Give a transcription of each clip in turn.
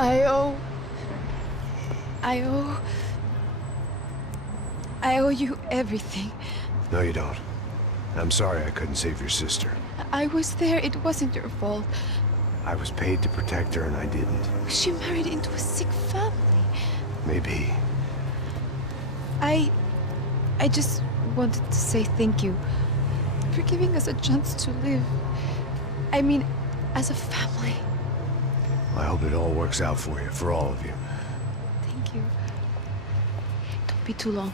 I owe... I owe... I owe you everything. No, you don't. I'm sorry I couldn't save your sister. I was there. It wasn't your fault. I was paid to protect her and I didn't. She married into a sick family. Maybe. I just wanted to say thank you for giving us a chance to live. I mean, as a family. I hope it all works out for you, for all of you. Thank you. Don't be too long.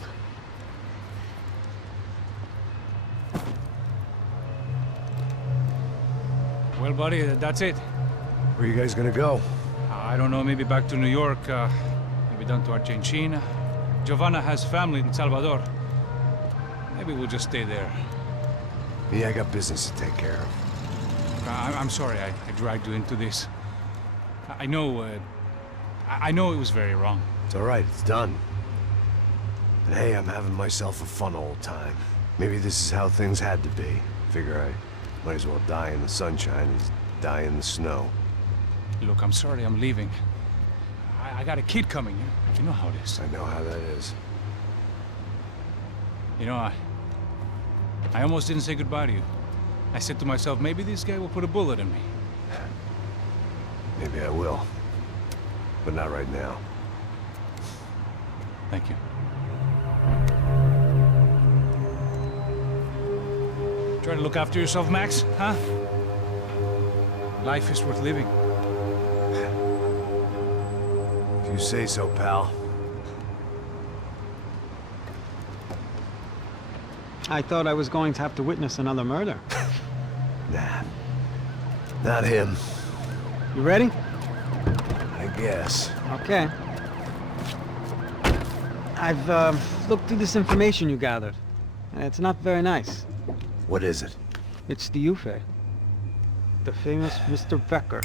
Well, buddy, that's it. Where are you guys gonna go? I don't know, maybe back to New York, maybe down to Argentina. Giovanna has family in Salvador. Maybe we'll just stay there. Me, I got business to take care of. I'm sorry I dragged you into this. I know it was very wrong. It's all right, it's done. And hey, I'm having myself a fun old time. Maybe this is how things had to be. Figure I might as well die in the sunshine as die in the snow. Look, I'm sorry I'm leaving. I got a kid coming. You know how it is. I know how that is. You know, I almost didn't say goodbye to you. I said to myself, maybe this guy will put a bullet in me. Maybe I will. But not right now. Thank you. Try to look after yourself, Max, huh? Life is worth living. If you say so, pal. I thought I was going to have to witness another murder. Nah. Not him. You ready? I guess. Okay. I've looked through this information you gathered, and it's not very nice. What is it? It's the Ufe. The famous Mr. Becker.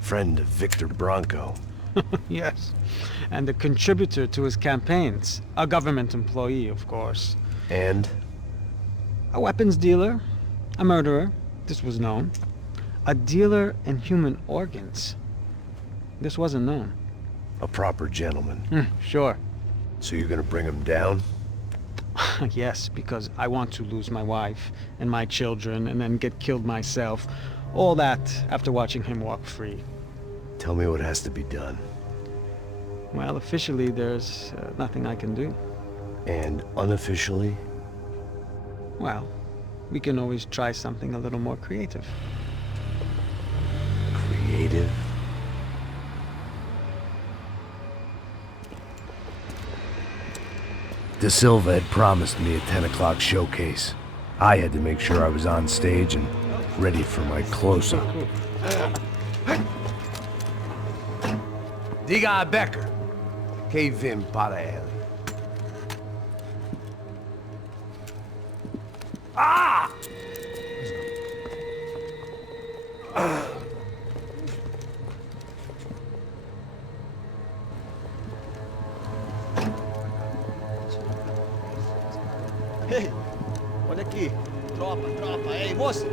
Friend of Victor Bronco. Yes. And a contributor to his campaigns. A government employee, of course. And? A weapons dealer. A murderer. This was known. A dealer in human organs. This wasn't known. A proper gentleman. Sure. So you're gonna bring him down? Yes, because I want to lose my wife and my children and then get killed myself. All that after watching him walk free. Tell me what has to be done. Well, officially, there's nothing I can do. And unofficially? Well, we can always try something a little more creative. Creative? De Silva had promised me a 10 o'clock showcase. I had to make sure I was on stage and ready for my close-up. Diga a Becker. Que vim para ele. Ah! Ei, olha aqui. Tropa. Ei, moço.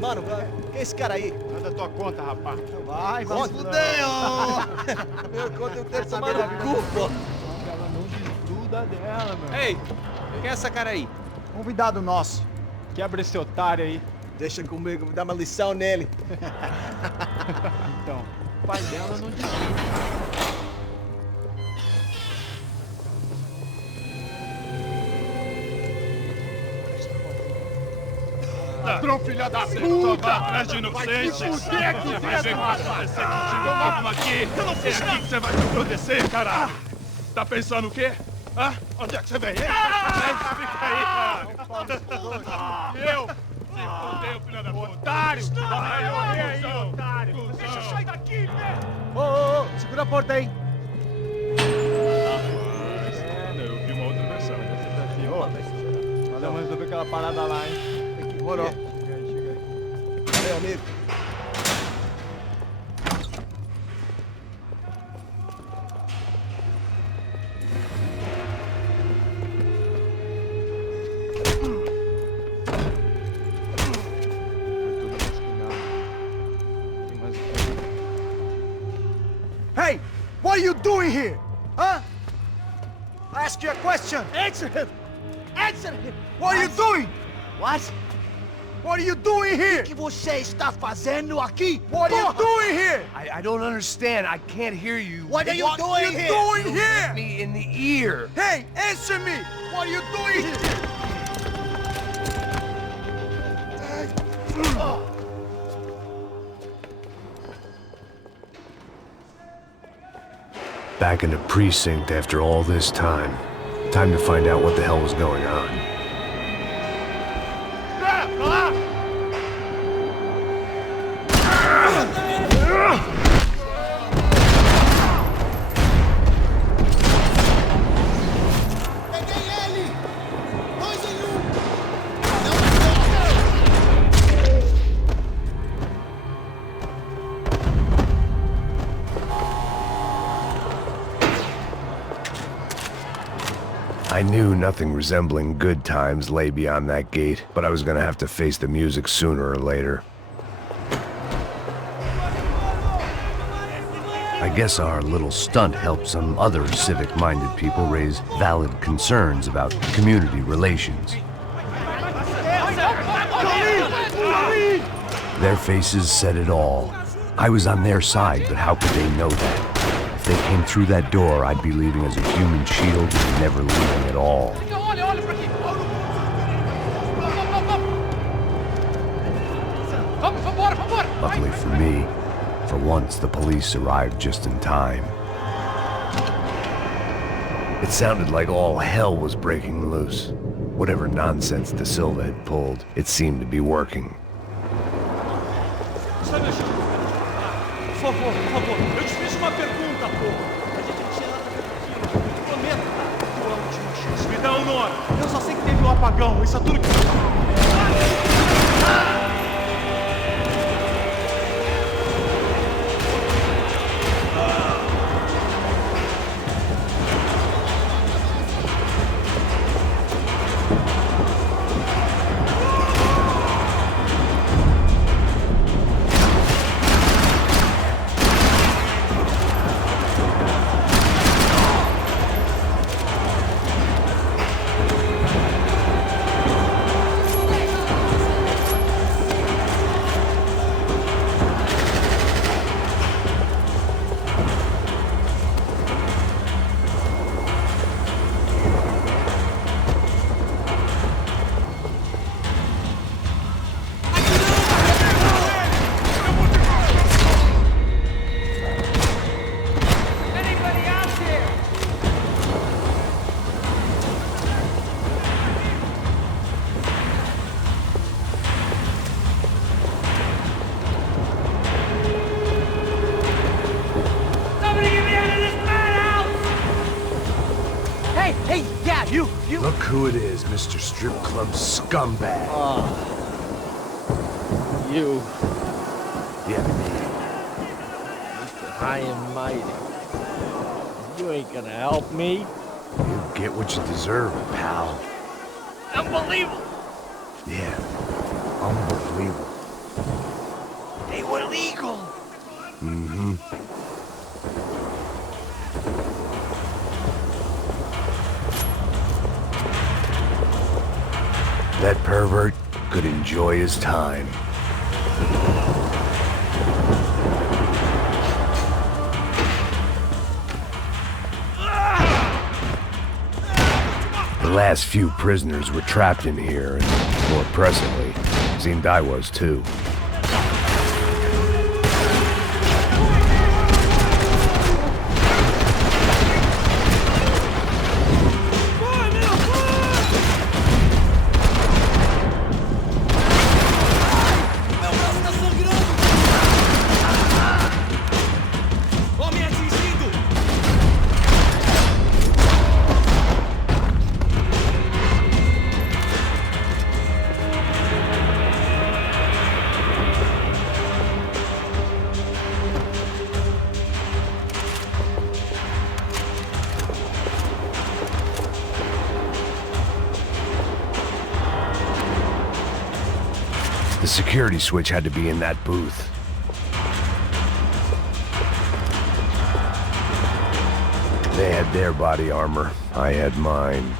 Mano, quem é esse cara aí? Manda tua conta, rapaz. Vai se fuder, ó. Meu conta eu tenho que tomar no cu, pô. Ela não desgruda dela, meu. Ei, quem é essa cara aí? Convidado nosso. Quebra esse otário aí. Deixa comigo, vou dar uma lição nele. Então, o pai dela não desgruda. Ladrão, filha da puta! Vai atrás de inocente! Vai se fuder aqui dentro! Vai ver o que vai acontecer contigo! Vamos aqui! Eu não fiz aqui que você vai me proteger, caralho! Tá pensando o quê? Hã? Onde é que você vem? Fica aí, cara! Eu? Se fudeu, filha da puta! Otário! Vai, aí, otário! Deixa eu sair daqui, velho! Ô, segura a porta aí! Eu vi uma outra versão. Vamos resolver aquela parada lá, hein? Demorou. Chega aí. Valeu, amigo. Hey! you doing here? Huh? I ask you a question. Answer him! Answer him! What are you doing? What? What are you doing here? O que você está fazendo aqui? What are you doing here? I don't understand. I can't hear you. What are you doing here? Doing here? Hit me in the ear. Hey, answer me! What are you doing here? Back in the precinct after all this time. Time to find out what the hell was going on. I knew nothing resembling good times lay beyond that gate, but I was gonna have to face the music sooner or later. I guess our little stunt helped some other civic-minded people raise valid concerns about community relations. Their faces said it all. I was on their side, but how could they know that? If they came through that door, I'd be leaving as a human shield and never leaving at all. Luckily for me, for once the police arrived just in time. It sounded like all hell was breaking loose. Whatever nonsense De Silva had pulled, it seemed to be working. Por favor, eu te fiz uma pergunta, pô. A gente não tinha nada a ver com aquilo. Prometo que eu amo de chance. Me dá um nome. Eu só sei que teve um apagão. Isso é tudo que... Look who it is, Mr. Strip Club Scumbag. You, Yeah, Mr. High and Mighty. You ain't gonna help me? you get what you deserve, pal. Unbelievable! Yeah, unbelievable. They were legal! Mm-hmm. That pervert could enjoy his time. The last few prisoners were trapped in here, and more pressingly, seemed I was too. The security switch had to be in that booth. their body armor. I had mine.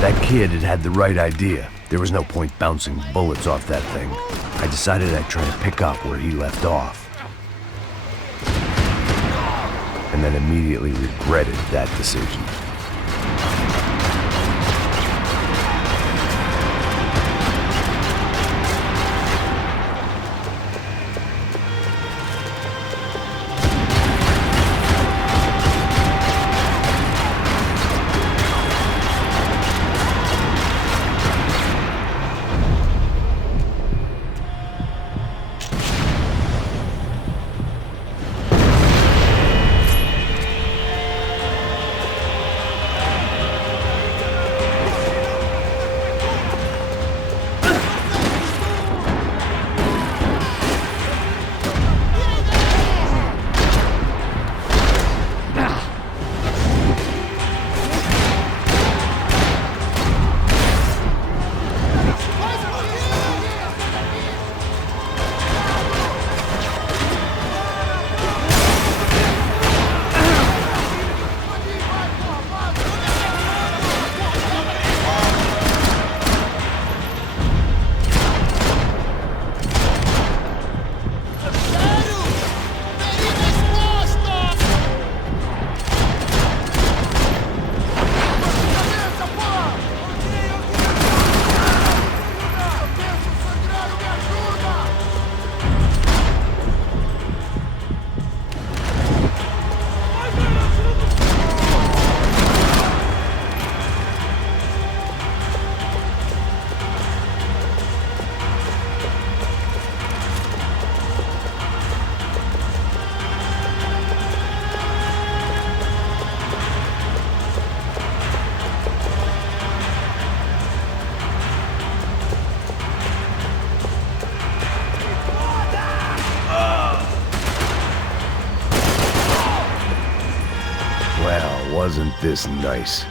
That kid had the right idea. There was no point bouncing bullets off that thing. I decided I'd try to pick up where he left off. And then immediately regretted that decision. Wasn't this nice?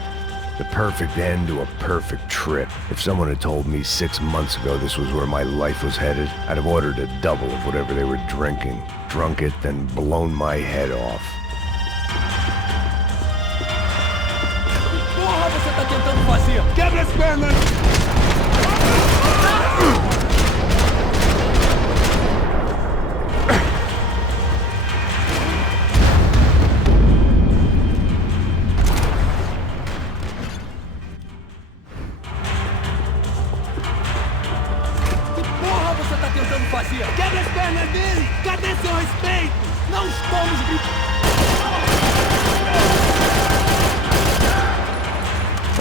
The perfect end to a perfect trip. If someone had told me 6 months ago this was where my life was headed, I'd have ordered a double of whatever they were drinking, drunk it, then blown my head off. Porra, você tá tentando fazer? Quebra as pernas! Quebra as pernas dele! Cadê seu respeito? Não estamos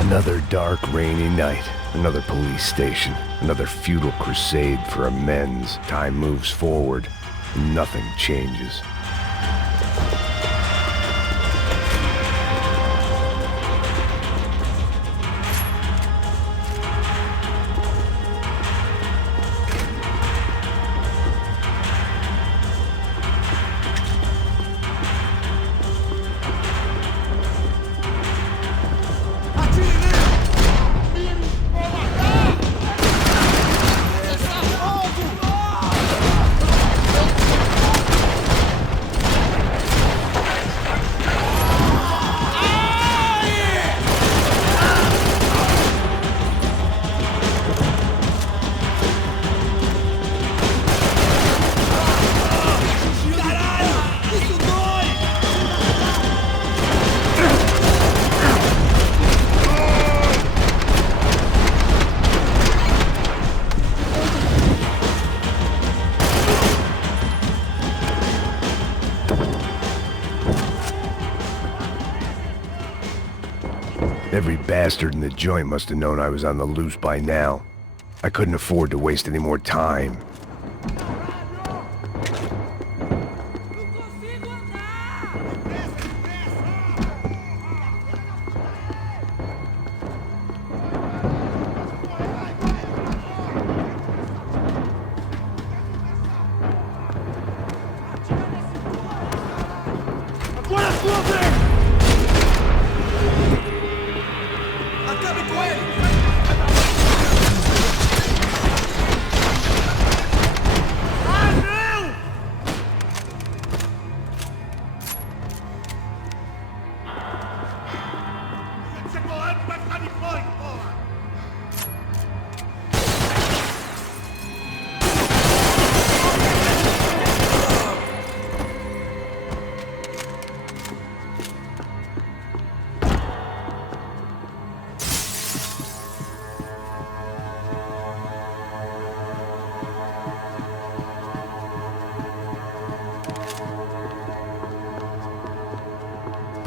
Another dark, rainy night. Another police station. Another futile crusade for amends. Time moves forward. And nothing changes. Every bastard in the joint must have known I was on the loose by now. I couldn't afford to waste any more time.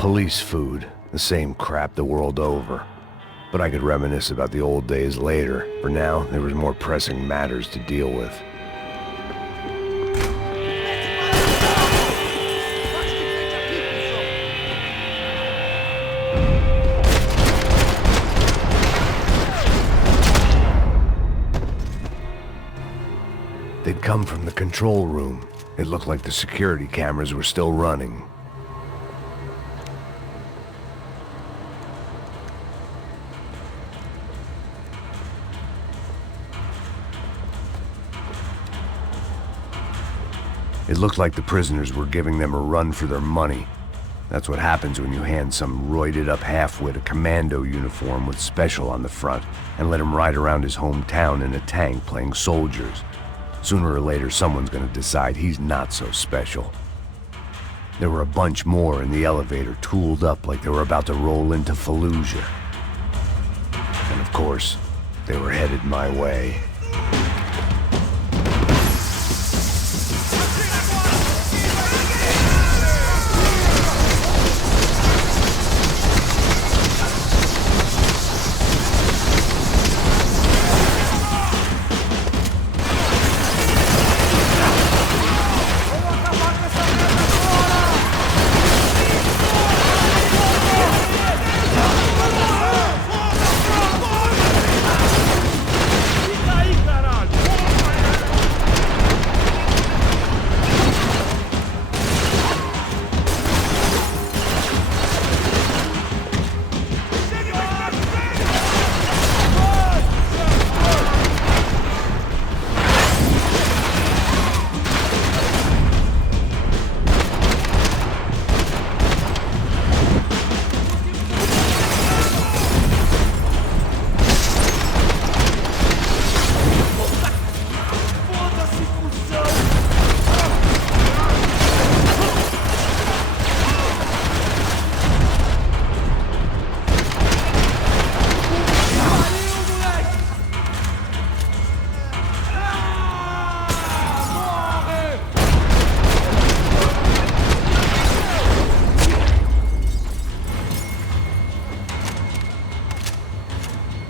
Police food, the same crap the world over. But I could reminisce about the old days later. For now, there was more pressing matters to deal with. They'd come from the control room. It looked like the security cameras were still running. It looked like the prisoners were giving them a run for their money. That's what happens when you hand some roided-up halfwit a commando uniform with special on the front and let him ride around his hometown in a tank playing soldiers. Sooner or later, someone's gonna decide he's not so special. There were a bunch more in the elevator, tooled up like they were about to roll into Fallujah. And of course, they were headed my way.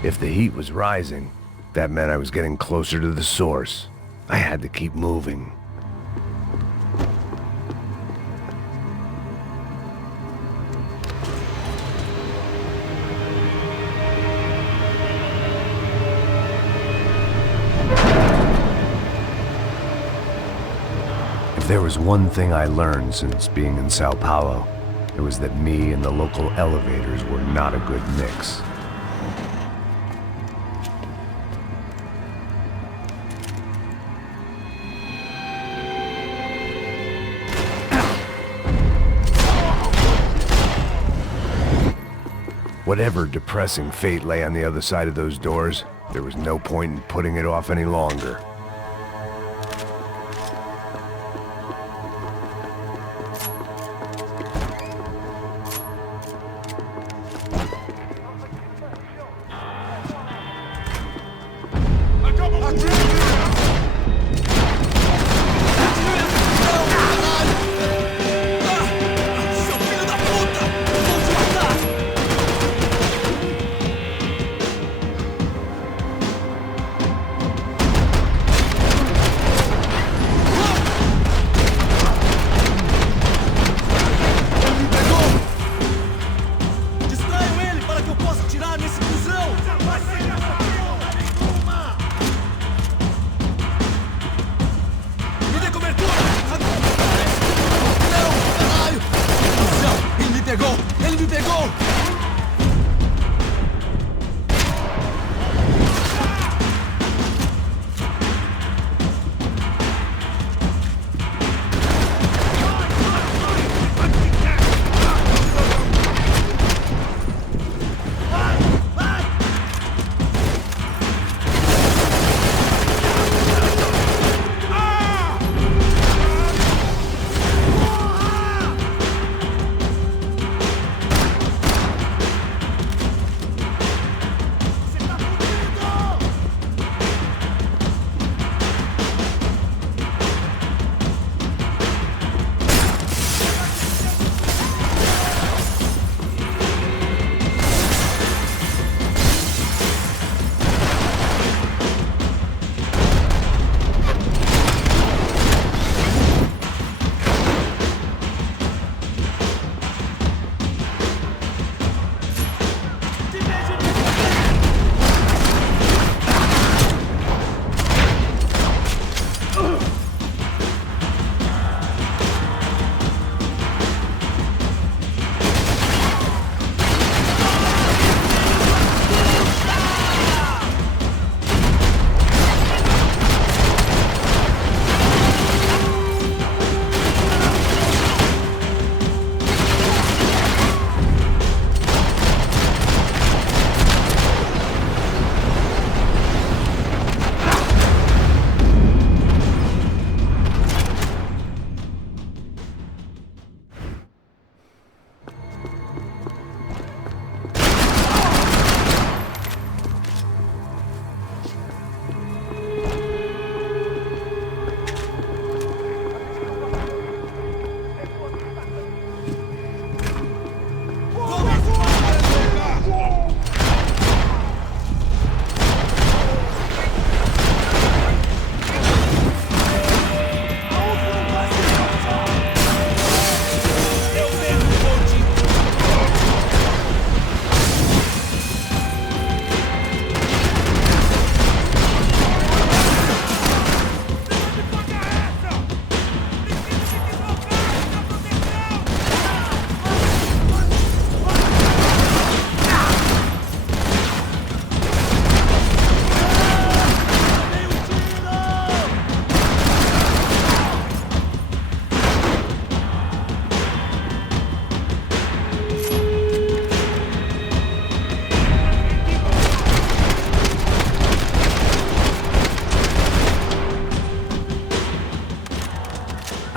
If the heat was rising, that meant I was getting closer to the source. I had to keep moving. If there was one thing I learned since being in Sao Paulo, it was that me and the local elevators were not a good mix. Whatever depressing fate lay on the other side of those doors, there was no point in putting it off any longer.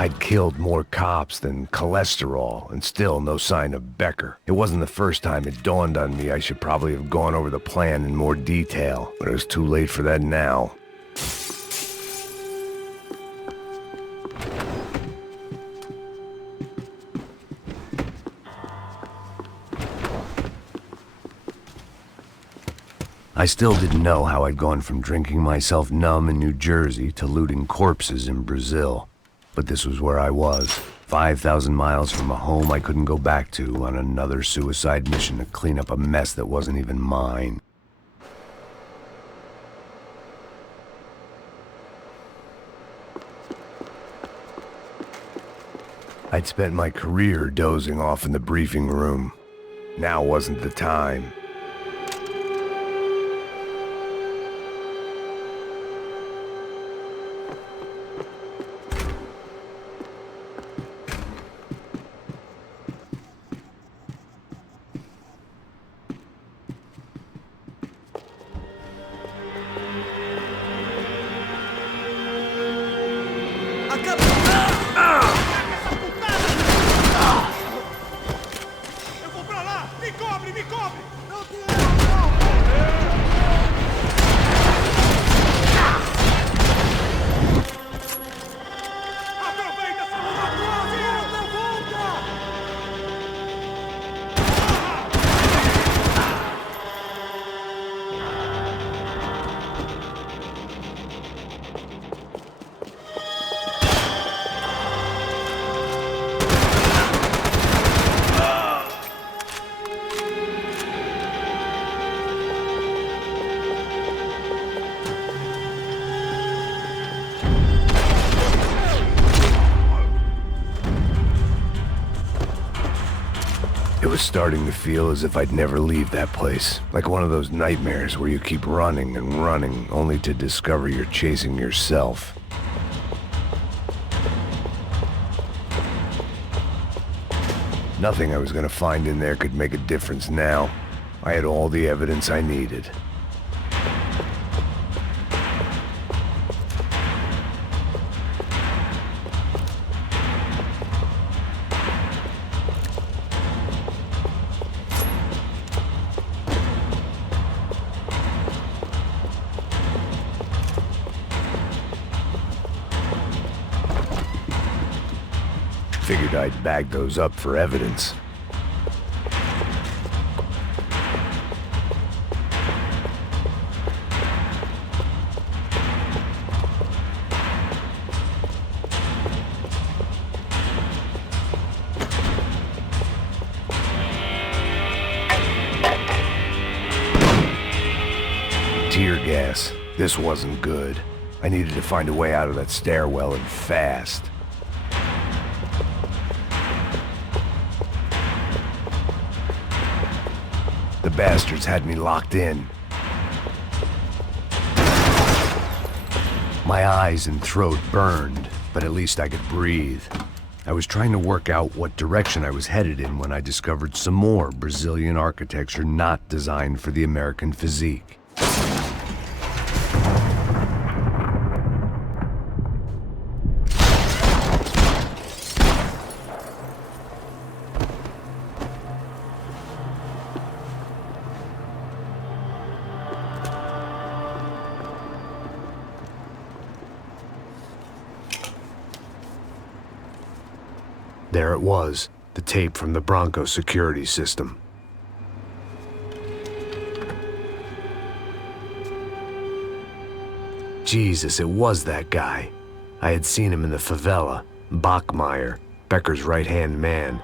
I'd killed more cops than cholesterol, and still no sign of Becker. It wasn't the first time it dawned on me I should probably have gone over the plan in more detail, but it was too late for that now. I still didn't know how I'd gone from drinking myself numb in New Jersey to looting corpses in Brazil. But this was where I was, 5,000 miles from a home I couldn't go back to, on another suicide mission to clean up a mess that wasn't even mine. I'd spent my career dozing off in the briefing room. Now wasn't the time. It was starting to feel as if I'd never leave that place. Like one of those nightmares where you keep running and running, only to discover you're chasing yourself. Nothing I was gonna find in there could make a difference now. I had all the evidence I needed. Figured I'd bag those up for evidence. Tear gas. This wasn't good. I needed to find a way out of that stairwell and fast. The bastards had me locked in. My eyes and throat burned, but at least I could breathe. I was trying to work out what direction I was headed in when I discovered some more Brazilian architecture not designed for the American physique. There it was, the tape from the Bronco security system. Jesus, it was that guy. I had seen him in the favela, Bachmeyer, Becker's right-hand man.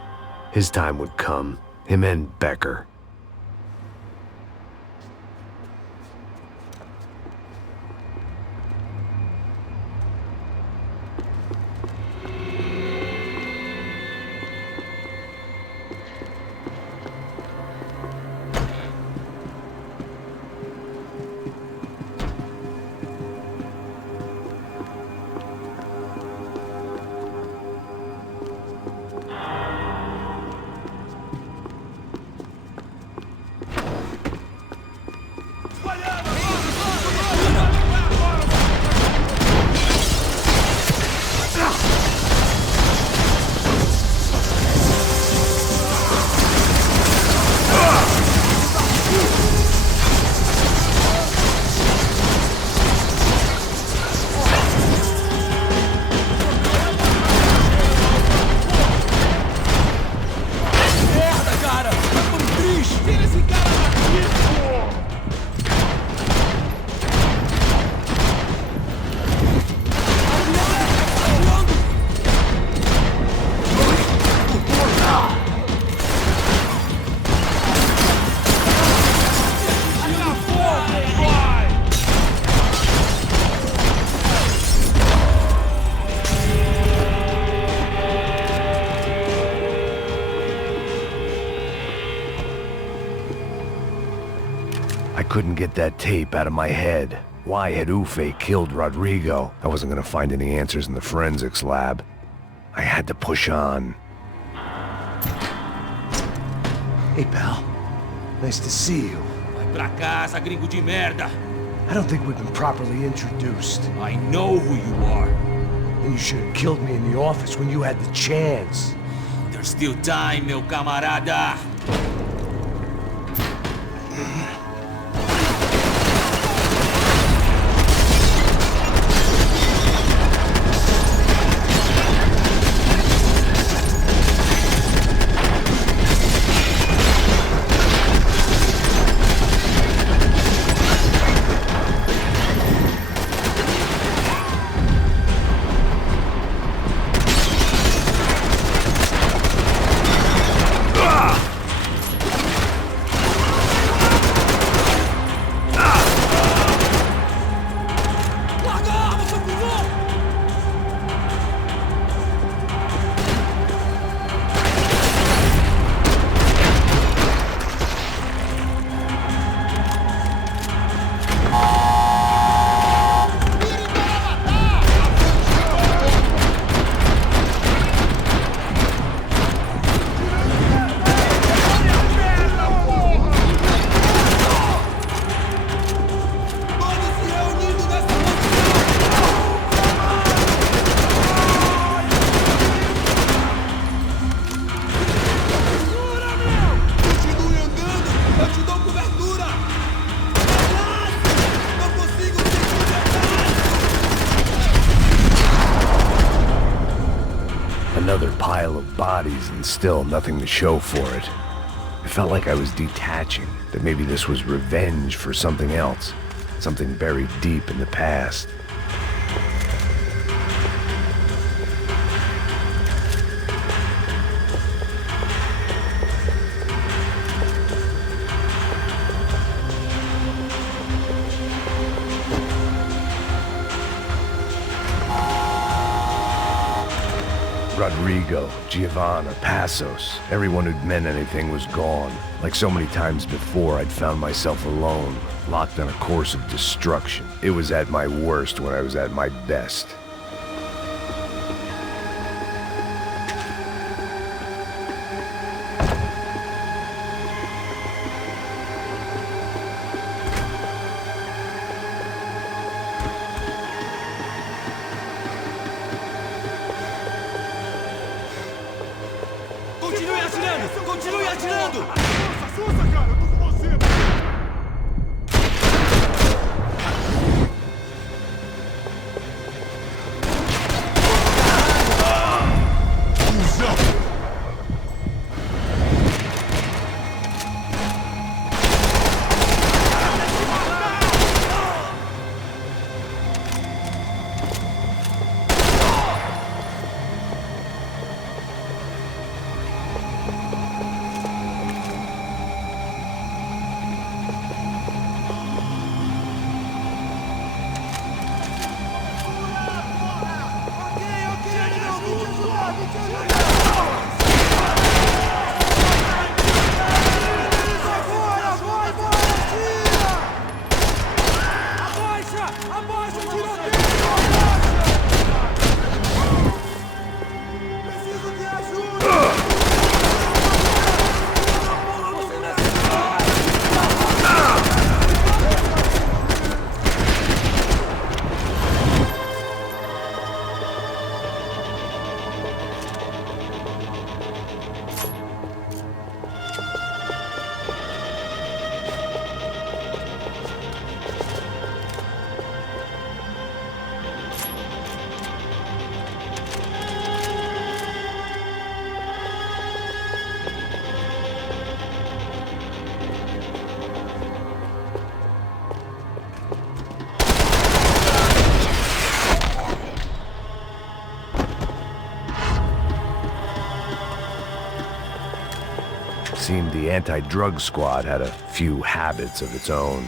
His time would come, him and Becker. I couldn't get that tape out of my head. Why had Ufe killed Rodrigo? I wasn't gonna find any answers in the forensics lab. I had to push on. Hey, pal. Nice to see you. Vai pra casa, gringo de merda! I don't think we've been properly introduced. I know who you are. And you should have killed me in the office when you had the chance. There's still time, meu camarada! Another pile of bodies and still nothing to show for it. It felt like I was detaching, that maybe this was revenge for something else, something buried deep in the past. Rodrigo, Giovanna, Passos, everyone who'd meant anything was gone. Like so many times before, I'd found myself alone, locked on a course of destruction. It was at my worst when I was at my best. Continue atirando! Continue atirando! Força, cara! Eu tô com você! Seemed the anti-drug squad had a few habits of its own.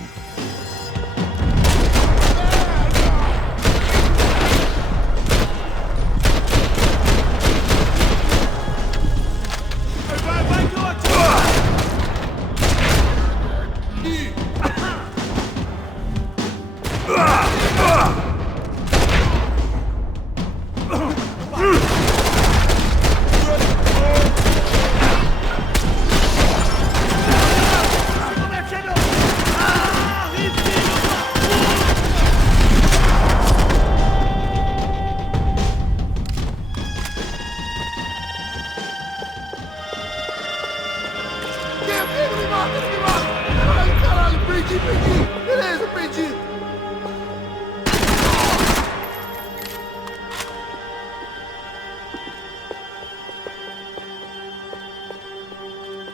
Perdi! Beleza, perdi!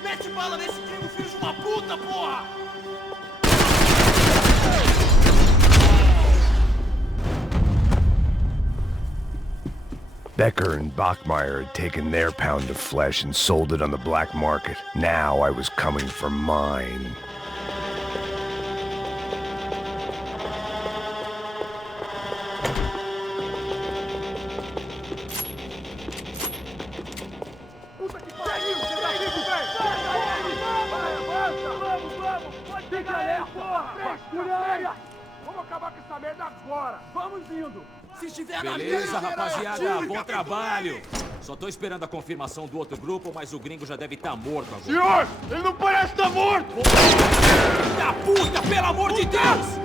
Mete bala nesse gringo, filho de uma puta, porra! Becker and Bachmeyer had taken their pound of flesh and sold it on the black market. Now I was coming for mine. Puta que pariu! Você tá vivo, velho! Vamos! Pode pegar aí, porra! Vasculha! Vamos acabar com essa merda agora! Vamos indo! Se estiver na Beleza, rapaziada, bom trabalho. Só tô esperando a confirmação do outro grupo, mas o gringo já deve estar morto agora. Senhor! Ele não parece estar morto! Da puta, pelo amor de Deus!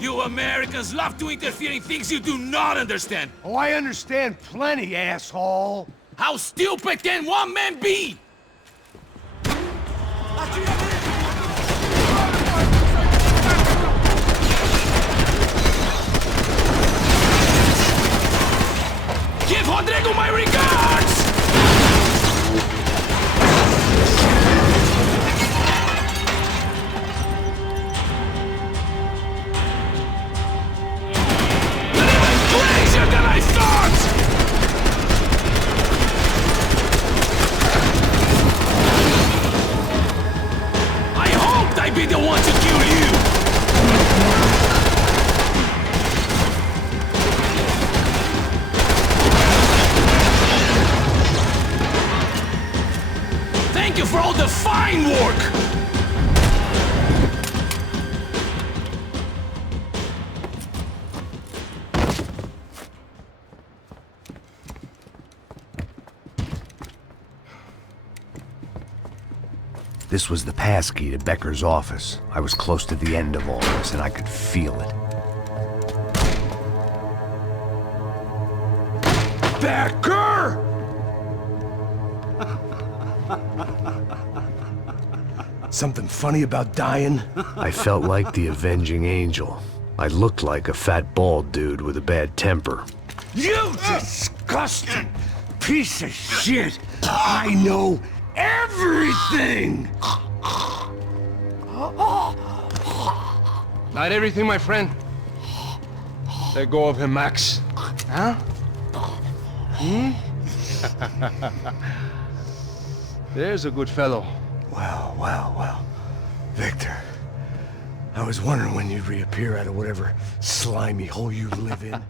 You Americans love to interfere in things you do not understand. Oh, I understand plenty, asshole! How stupid can one man be? Give Rodrigo my regards! Crazier than I thought! I hoped I'd be the one to kill you! Thank you for all the fine work! This was the passkey to Becker's office. I was close to the end of all this, and I could feel it. Becker! Something funny about dying? I felt like the avenging angel. I looked like a fat bald dude with a bad temper. You disgusting piece of shit! I know everything! Not everything, my friend. Let go of him, Max. Huh? There's a good fellow. Well. Victor, I was wondering when you'd reappear out of whatever slimy hole you live in.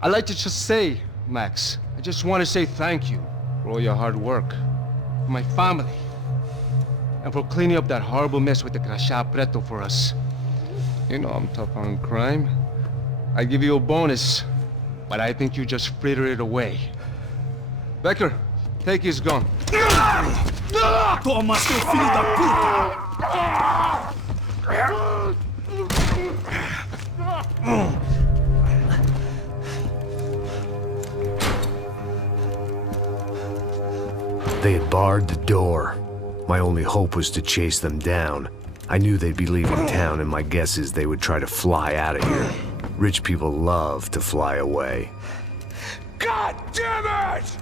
I'd like to just say, Max, I just want to say thank you for all your hard work, for my family, and for cleaning up that horrible mess with the Crachá Preto for us. You know I'm tough on crime. I give you a bonus, but I think you just fritter it away. Becker, take his gun. Toma, seu filho da puta! They had barred the door. My only hope was to chase them down. I knew they'd be leaving town, and my guess is they would try to fly out of here. Rich people love to fly away. God damn it!